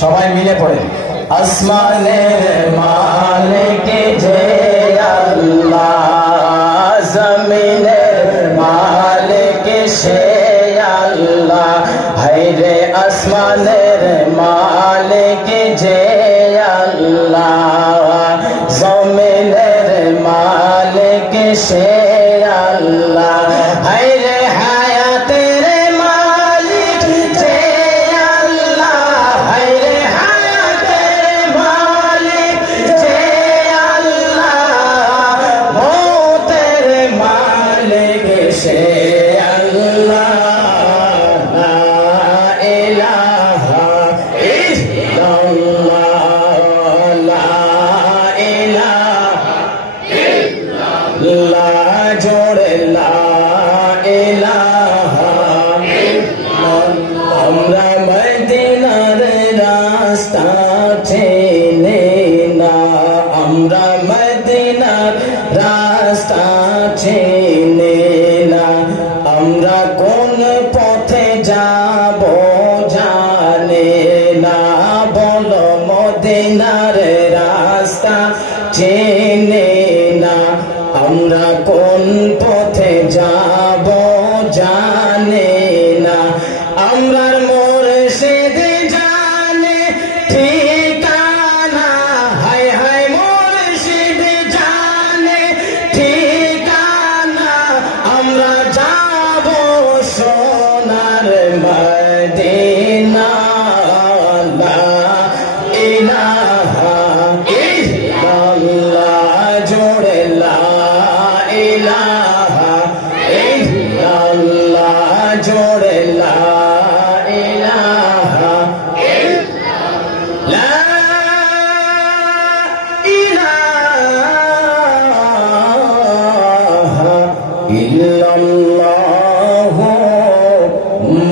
সবাই মিলে পড়ে আসমানের মালিক যে আল্লাহ, জমিনের মালিক সে আল্লাহ। হায়রে আসমানের মালিক যে আল্লাহ, জমিনের মালিক সে আল্লাহ। হায়রে হায়াতের মালিক যে আল্লাহ, হায়রে হায়াতের মালিক যে আল্লাহ, মৌতের মালিক সে আল্লাহ। লা ইলাহা ইল্লাল্লাহ, লা ইলাহা ইল্লাল্লাহ, জোরে লা ইলাহা ইল্লাল্লাহ। আমরা মদিনার রাস্তা চিনি না, আমরা মদিনার রাস্তা চিনি না, আমরা কোন পথে যাব জানি না। বলো মদিনার রাস্তা চিনি না, আমরা কোন পথে যাব জানি না। আমরার মুর্শিদ জানে ঠিকানা, হায় হায় মুর্শিদ জানে ঠিকানা। আমরা যাব সোনার মদিনা। লা ইলাহা ইল্লাল্লাহ, জোরে লা ইলাহা ইল্লাল্লাহ, জোরে লা ইলাহা লা ইলাহা ইল্লাল্লাহ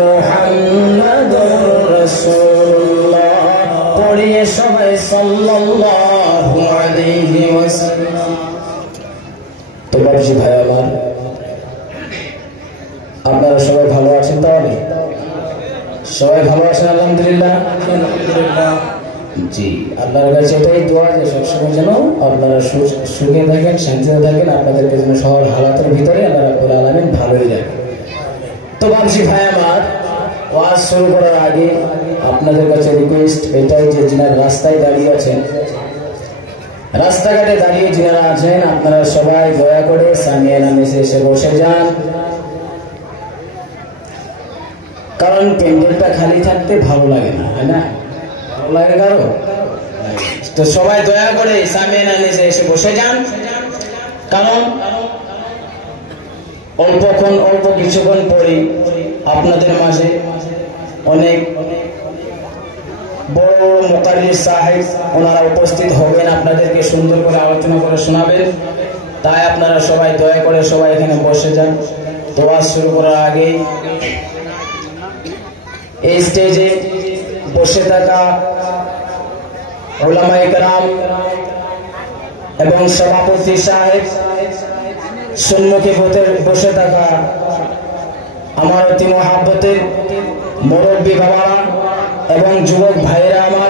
মুহাম্মাদুর রাসূলুল্লাহ। পড়িয়ে সবাই সাল্লাল্লাহু আলাইহি ওয়াসাল্লাম। তো বাবজি ভাই আমার, আপনারা সবাই ভালো আছেন? তাহলে সবাই ভালো আছেন? আলহামদুলিল্লাহ। জি, আল্লাহর কাছে এটাই দোয়া যে সবসময় যেন আপনারা সুখে থাকেন, শান্তিতে থাকেন, আপনাদেরকে যেন সবার হালাতের ভিতরে আল্লাহ রাব্বুল আলামিন ভালোই রাখেন। তো বাবজি ভাই আমার, ওয়াজ শুরু করার আগে আপনাদের কাছে রিকোয়েস্ট এটাই যে যিনারা রাস্তায় দাঁড়িয়ে আছেন, রাস্তাঘাটে দাঁড়িয়ে যিনারা আছেন, আপনারা সবাই দয়া করে সামিয়া নামে এসে বসে যান। কারণ প্যান্ডেলটা খালি থাকতে ভালো লাগে না, তাই না? ভালো লাগে কারো? তো সবাই দয়া করে সামিয়া নামে এসে বসে যান। কারণ অল্প কিছুক্ষণ পরে আপনাদের মাঝে অনেক বড় মুকাররির সাহেব ওনারা উপস্থিত হবেন, আপনাদেরকে সুন্দর করে আলোচনা করে শোনাবেন। তাই আপনারা সবাই দয়া করে সবাই এখানে বসে যান। ওয়াজ শুরু করার আগে এই স্টেজে বসে থাকা উলামায়ে কেরাম এবং সভাপতি সাহেব, সম্মুখে বসে থাকা আমার অতি মহাব্বতের মুরব্বী বাবারা এবং যুবক ভাইয়েরা আমার,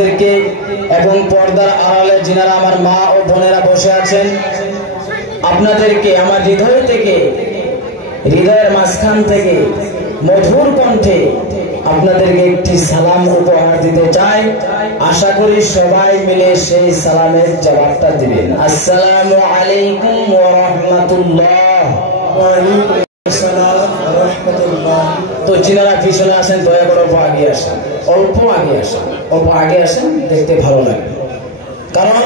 আপনাদেরকে এবং পর্দার আড়ালে যিনারা আমার মা ও বোনেরা বসে আছেন আপনাদেরকে আমার হৃদয় থেকে, হৃদয়ের মাঝখান থেকে মধুর কণ্ঠে আপনাদেরকে একটি সালাম উপহার দিতে চাই। আশা করি সবাই মিলে সেই সালামের জবাবটা দিবেন। আসসালামু আলাইকুম ওয়া রাহমাতুল্লাহ। ওয়া আলাইকুম আসসালাম ওয়া রাহমাতুল্লাহ। তো যিনারা পিছনে আছেন দয়া করে অল্প আগে আসেন, অল্প আগে আসেন, অল্প আগে আসেন, দেখতে ভালো লাগবে। কারণ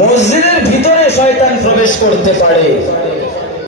মসজিদের ভিতরে শয়তান প্রবেশ করতে পারে,